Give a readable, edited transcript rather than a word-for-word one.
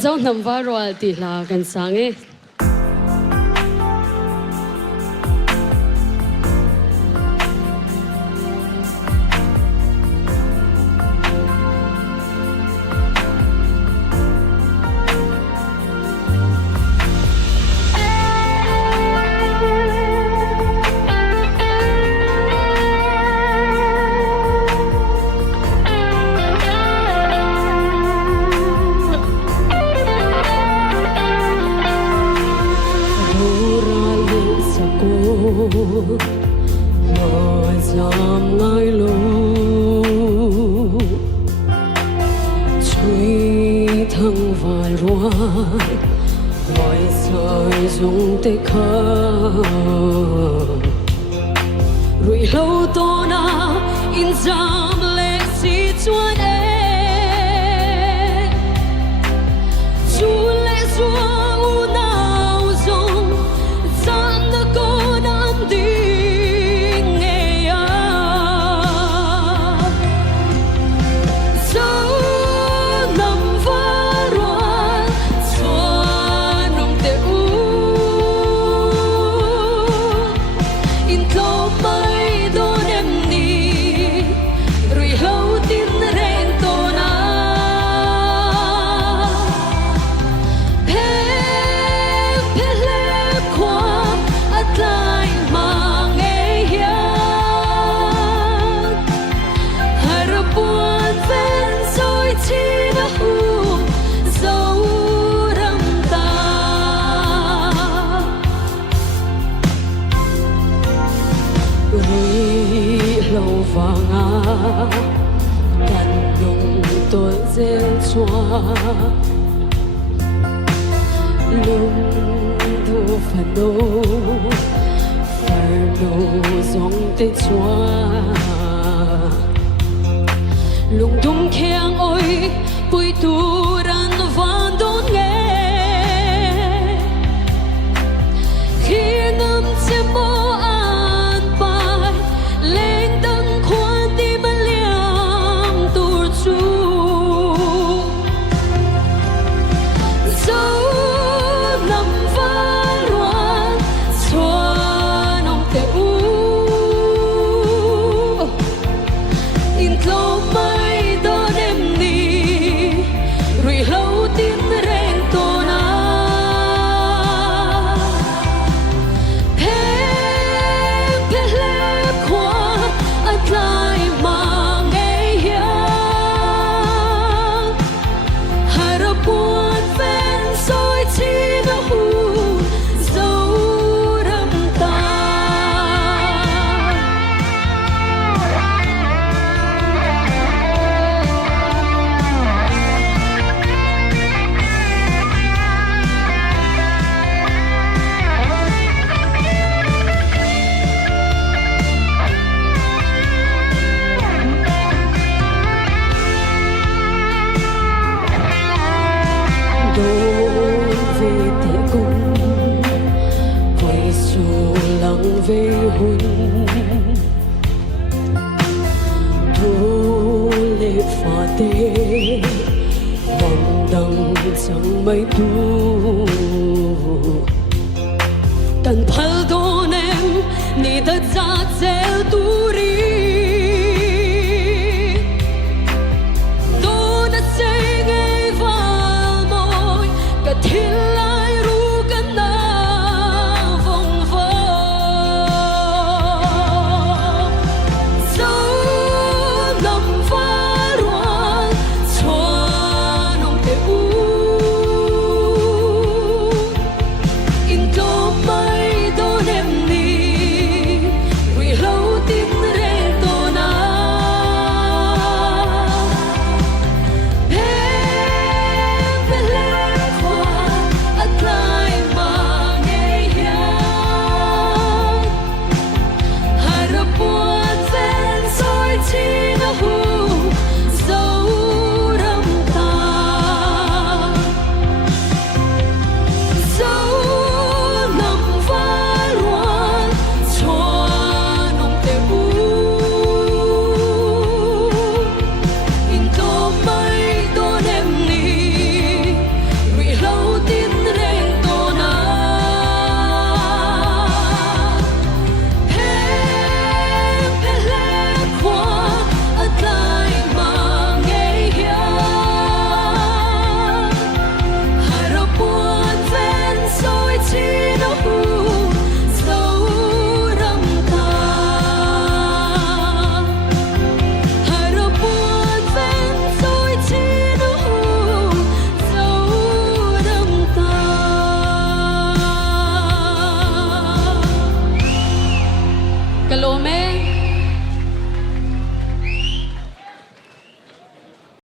Dẫu nằm vá rồi thì là gần sáng ấy. Ngồi dòng ngơi lù truy thăng vài ruột ngoài trời dùng tê khờ rồi lâu tô na in dòng lệ si chuan e chú lệ xuống u nào dùng dám đã có nam đi lâu vàng cạn nồng tôi dễ choa lung thu phần đô phải nô dòng tê choa lung tung khéng ôi bụi tu ran vang đón nghe khi ngâm chim mơ về hôn thu lệ pha tê vòng đằng chẳng mấy tu tần phal đôn em ni đất